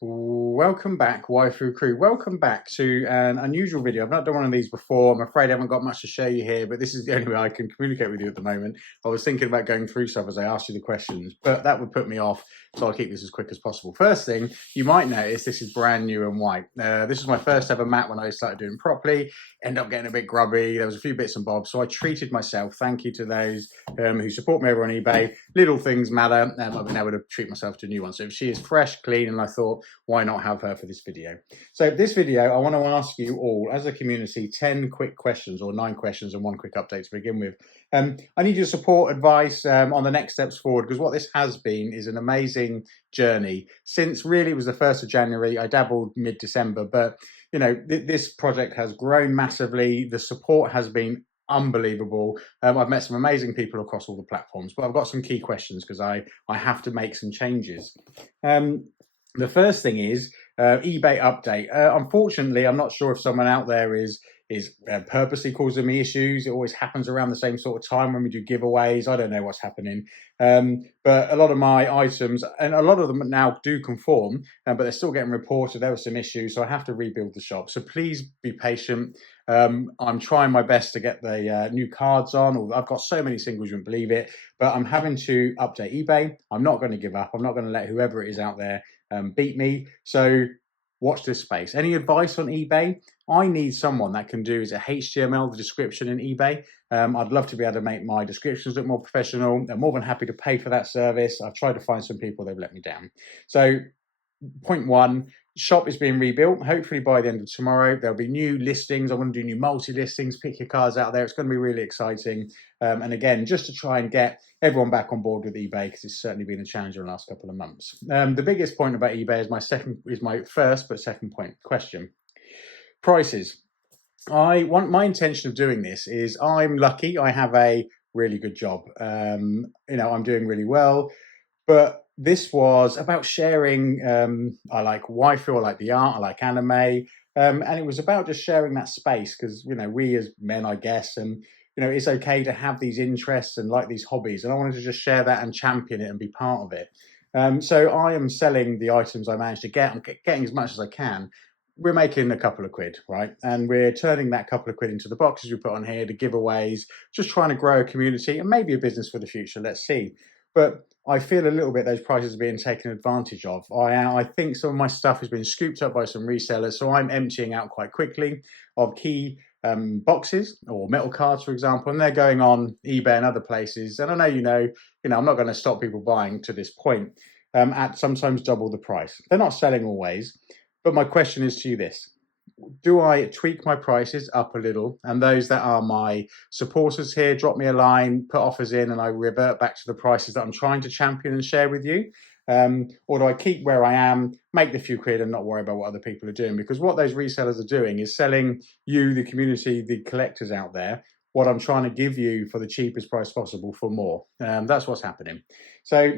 Welcome back, Waifu crew. Welcome back to an unusual video. I've not done one of these before. I'm afraid I haven't got much to show you here, but this is the only way I can communicate with you at the moment. I was thinking about going through stuff as I asked you the questions, but that would put me off, so I'll keep this as quick as possible. First thing, you might notice this is brand new and white. This was my first ever mat when I started doing it properly. Ended up getting a bit grubby. There was a few bits and bobs, so I treated myself. Thank you to those who support me over on eBay. Little things matter. I've been able to treat myself to a new one. So if she is fresh, clean, and I thought, why not have her for this video? So this video, I want to ask you all, as a community, 10 quick questions or 9 questions and one quick update to begin with. I need your support, advice on the next steps forward, because what this has been is an amazing journey. Since really it was the 1st of January, I dabbled mid-December, but you know, this project has grown massively. The support has been unbelievable. I've met some amazing people across all the platforms, but I've got some key questions because I have to make some changes. The first thing is eBay update. Unfortunately, I'm not sure if someone out there is purposely causing me issues. It always happens around the same sort of time when we do giveaways. I don't know what's happening. But a lot of my items, and a lot of them now do conform, but they're still getting reported. There were some issues, so I have to rebuild the shop. So please be patient. I'm trying my best to get the new cards on. I've got so many singles, you wouldn't believe it. But I'm having to update eBay. I'm not going to give up. I'm not going to let whoever it is out there beat me. So watch this space. Any advice on eBay? I need someone that can do is a HTML, the description in eBay. I'd love to be able to make my descriptions look more professional. I'm more than happy to pay for that service. I've tried to find some people, they've let me down. So point one, shop is being rebuilt. Hopefully by the end of tomorrow, there'll be new listings. I want to do new multi-listings, pick your cards out there. It's going to be really exciting. And again, just to try and get everyone back on board with eBay, because it's certainly been a challenge in the last couple of months. The biggest point about eBay is my first but second point question. Prices. My intention of doing this is I'm lucky. I have a really good job. I'm doing really well, but this was about sharing. I like waifu, I like the art, I like anime, and it was about just sharing that space because we as men, I guess, and it's okay to have these interests and like these hobbies, and I wanted to just share that and champion it and be part of it. So I am selling the items I managed to get. I'm getting as much as I can. We're making a couple of quid, right? And we're turning that couple of quid into the boxes we put on here, the giveaways, just trying to grow a community and maybe a business for the future. Let's see. But I feel a little bit those prices are being taken advantage of. I think some of my stuff has been scooped up by some resellers, so I'm emptying out quite quickly of key boxes or metal cards, for example, and they're going on eBay and other places. And I know, I'm not going to stop people buying to this point at sometimes double the price. They're not selling always, but my question is to you this. Do I tweak my prices up a little? And those that are my supporters here, drop me a line, put offers in, and I revert back to the prices that I'm trying to champion and share with you. Or do I keep where I am, make the few quid and not worry about what other people are doing? Because what those resellers are doing is selling you, the community, the collectors out there, what I'm trying to give you for the cheapest price possible for more. That's what's happening. So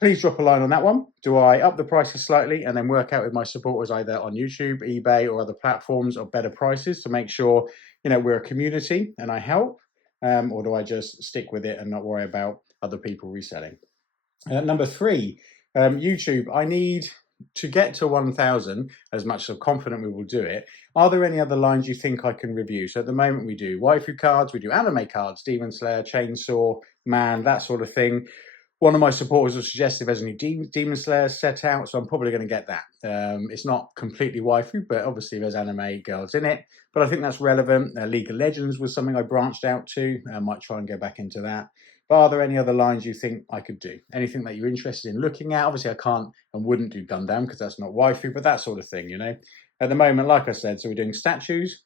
please drop a line on that one. Do I up the prices slightly and then work out with my supporters either on YouTube, eBay, or other platforms of better prices to make sure we're a community and I help? Or do I just stick with it and not worry about other people reselling? Number 3, YouTube. I need to get to 1,000, as much as I'm confident we will do it. Are there any other lines you think I can review? So at the moment we do waifu cards, we do anime cards, Demon Slayer, Chainsaw Man, that sort of thing. One of my supporters was suggested there's a new Demon Slayer set out, so I'm probably going to get that. It's not completely waifu, but obviously there's anime girls in it. But I think that's relevant. League of Legends was something I branched out to. I might try and go back into that. But are there any other lines you think I could do? Anything that you're interested in looking at? Obviously, I can't and wouldn't do Gundam because that's not waifu, but that sort of thing, At the moment, like I said, so we're doing statues,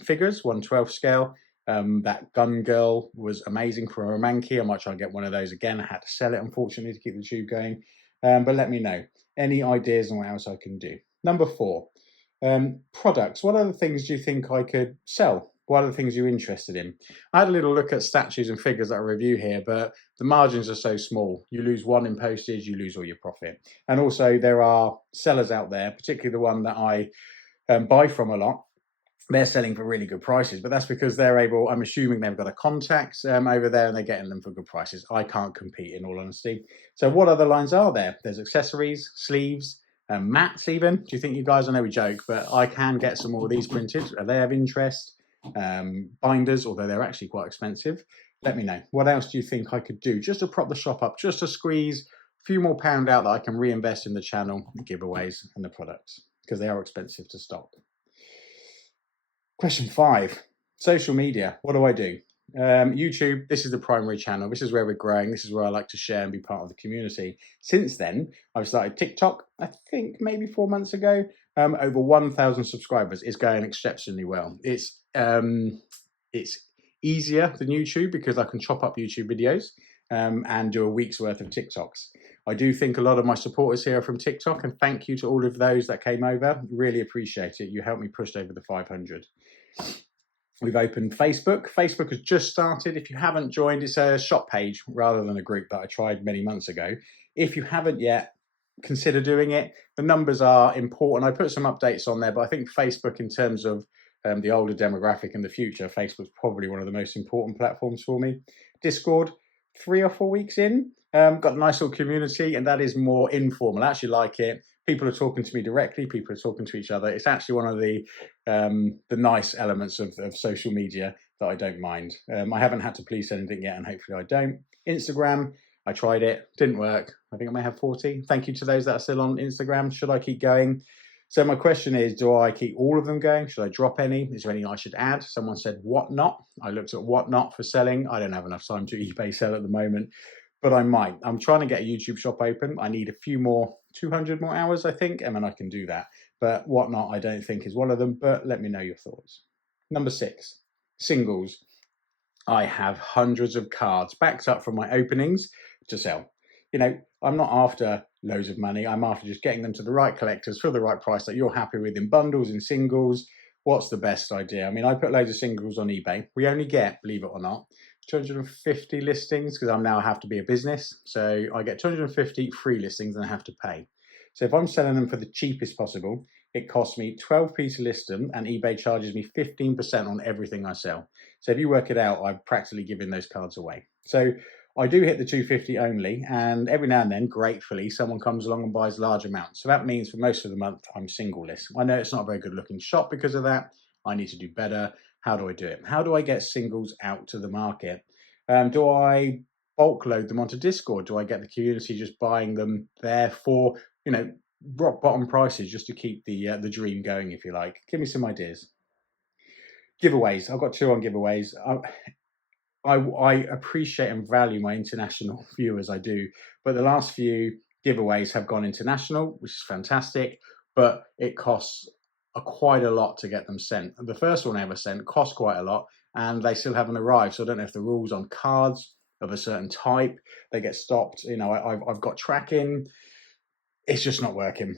figures, 1/12 scale. That gun girl was amazing for a Romanki. I might try and get one of those again. I had to sell it, unfortunately, to keep the tube going. But let me know. Any ideas on what else I can do? Number 4, products. What other things do you think I could sell? What are the things you're interested in? I had a little look at statues and figures that I review here, but the margins are so small. You lose one in postage, you lose all your profit. And also there are sellers out there, particularly the one that I buy from a lot. They're selling for really good prices, but that's because they're able, I'm assuming they've got a contact over there and they're getting them for good prices. I can't compete, in all honesty. So what other lines are there? There's accessories, sleeves, mats even. Do you think you guys, I know we joke, but I can get some more of these printed. Are they of interest? Binders, although they're actually quite expensive. Let me know. What else do you think I could do just to prop the shop up, just to squeeze a few more pound out that I can reinvest in the channel, the giveaways and the products, because they are expensive to stock. Question 5, social media. What do I do? YouTube, this is the primary channel. This is where we're growing. This is where I like to share and be part of the community. Since then, I've started TikTok, I think maybe 4 months ago. Over 1,000 subscribers. Is going exceptionally well. It's easier than YouTube because I can chop up YouTube videos and do a week's worth of TikToks. I do think a lot of my supporters here are from TikTok, and thank you to all of those that came over. Really appreciate it. You helped me push over the 500. We've opened Facebook. Facebook has just started. If you haven't joined, it's a shop page rather than a group that I tried many months ago. If you haven't yet, consider doing it. The numbers are important. I put some updates on there, but I think Facebook, in terms of the older demographic in the future, Facebook's probably one of the most important platforms for me. Discord, 3 or 4 weeks in. Got a nice little community, and that is more informal. I actually like it. People are talking to me directly. People are talking to each other. It's actually one of the nice elements of social media that I don't mind. I haven't had to police anything yet, and hopefully I don't. Instagram, I tried it, didn't work. I think I may have 40. Thank you to those that are still on Instagram. Should I keep going? So my question is, do I keep all of them going? Should I drop any? Is there anything I should add? Someone said Whatnot. I looked at Whatnot for selling. I don't have enough time to eBay sell at the moment, but I might. I'm trying to get a YouTube shop open. I need a few more, 200 more hours, I think, and then I can do that. But Whatnot, I don't think is one of them, but let me know your thoughts. Number 6, singles. I have hundreds of cards backed up from my openings to sell. You know, I'm not after loads of money. I'm after just getting them to the right collectors for the right price that you're happy with, in bundles, in singles. What's the best idea? I mean, I put loads of singles on eBay. We only get, believe it or not, 250 listings because I now have to be a business. So I get 250 free listings and I have to pay. So if I'm selling them for the cheapest possible, it costs me 12p to list them, and eBay charges me 15% on everything I sell. So if you work it out, I'm practically giving those cards away. So I do hit the 250 only, and every now and then, gratefully, someone comes along and buys large amounts. So that means for most of the month, I'm single-less. I know it's not a very good looking shop because of that. I need to do better. How do I do it? How do I get singles out to the market? Do I bulk load them onto Discord? Do I get the community just buying them there for, you know, rock bottom prices just to keep the dream going, if you like? Give me some ideas. Giveaways. I've got 2 on giveaways. I appreciate and value my international viewers, I do, but the last few giveaways have gone international, which is fantastic, but it costs quite a lot to get them sent. The first one I ever sent cost quite a lot, and they still haven't arrived. So I don't know if the rules on cards of a certain type, they get stopped. You know, I've got tracking. It's just not working.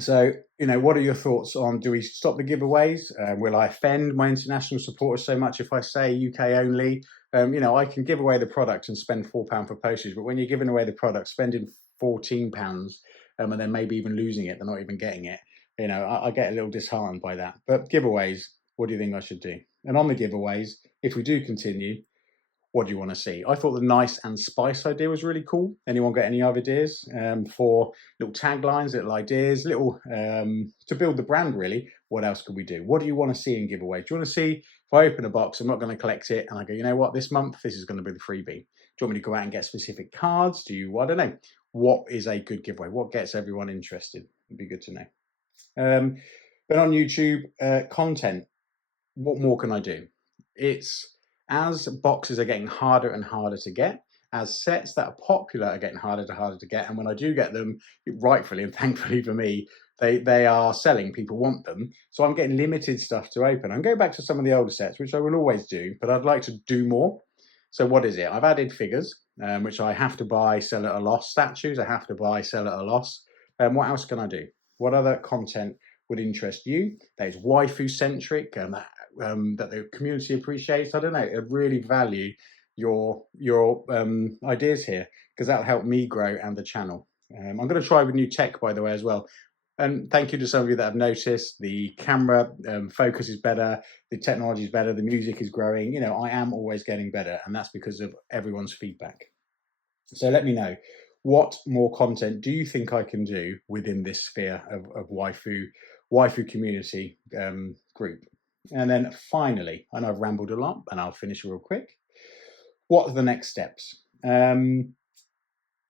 So, you know, what are your thoughts on, do we stop the giveaways? Will I offend my international supporters so much if I say UK only? You know, I can give away the product and spend £4 for postage, but when you're giving away the product, spending £14 and then maybe even losing it, they're not even getting it. You know, I get a little disheartened by that. But giveaways, what do you think I should do? And on the giveaways, if we do continue, what do you want to see? I thought the nice and spice idea was really cool. Anyone got any other ideas for little taglines, little ideas, little to build the brand, really? What else could we do? What do you want to see in giveaway? Do you want to see, if I open a box, I'm not going to collect it, and I go, you know what, this month, this is going to be the freebie. Do you want me to go out and get specific cards? Do you, I don't know. What is a good giveaway? What gets everyone interested? It'd be good to know. But on YouTube, content, what more can I do? It's, as boxes are getting harder and harder to get, as sets that are popular are getting harder and harder to get, and when I do get them, rightfully and thankfully for me, they are selling, people want them, so I'm getting limited stuff to open. I'm going back to some of the older sets, which I will always do, but I'd like to do more. So what is it? I've added figures, which I have to buy, sell at a loss. Statues, I have to buy, sell at a loss. What else can I do? What other content would interest you? That is waifu-centric, that the community appreciates. I don't know, I really value your ideas here, because that'll help me grow and the channel. I'm going to try with new tech, by the way, as well. And thank you to some of you that have noticed the camera focus is better, the technology is better, the music is growing. You know, I am always getting better, and that's because of everyone's feedback. So let me know, what more content do you think I can do within this sphere of waifu community group? And then finally, and I've rambled a lot, and I'll finish real quick. What are the next steps?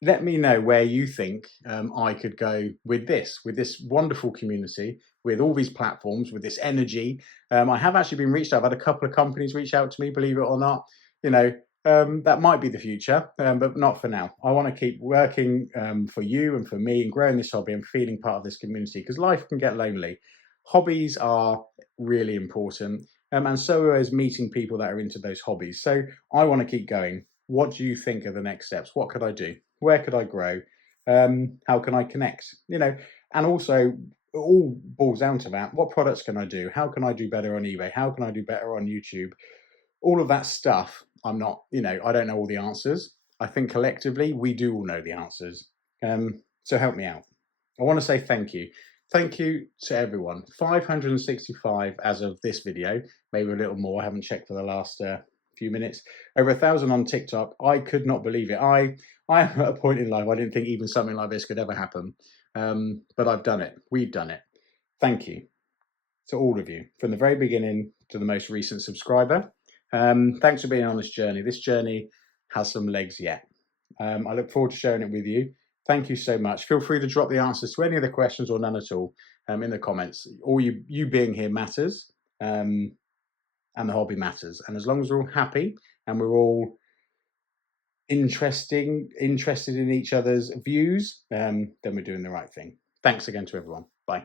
Let me know where you think I could go with this wonderful community, with all these platforms, with this energy. I have actually been reached out. I've had a couple of companies reach out to me, believe it or not. You know, that might be the future, but not for now. I want to keep working for you and for me and growing this hobby and feeling part of this community, because life can get lonely. Hobbies are really important, and so is meeting people that are into those hobbies. So I want to keep going. What do you think are the next steps? What could I do? Where could I grow? How can I connect? You know, and also it all boils down to that. What products can I do? How can I do better on eBay? How can I do better on YouTube? All of that stuff, I'm not, I don't know all the answers. I think collectively we do all know the answers. So help me out. I want to say thank you. Thank you to everyone. 565 as of this video, maybe a little more. I haven't checked for the last few minutes. Over 1,000 on TikTok. I could not believe it. I am at a point in life I didn't think even something like this could ever happen. But I've done it. We've done it. Thank you to all of you, from the very beginning to the most recent subscriber. Thanks for being on this journey. This journey has some legs yet. I look forward to sharing it with you. Thank you so much. Feel free to drop the answers to any of the questions or none at all in the comments. All you being here matters, and the hobby matters. And as long as we're all happy and we're all interested in each other's views, then we're doing the right thing. Thanks again to everyone. Bye.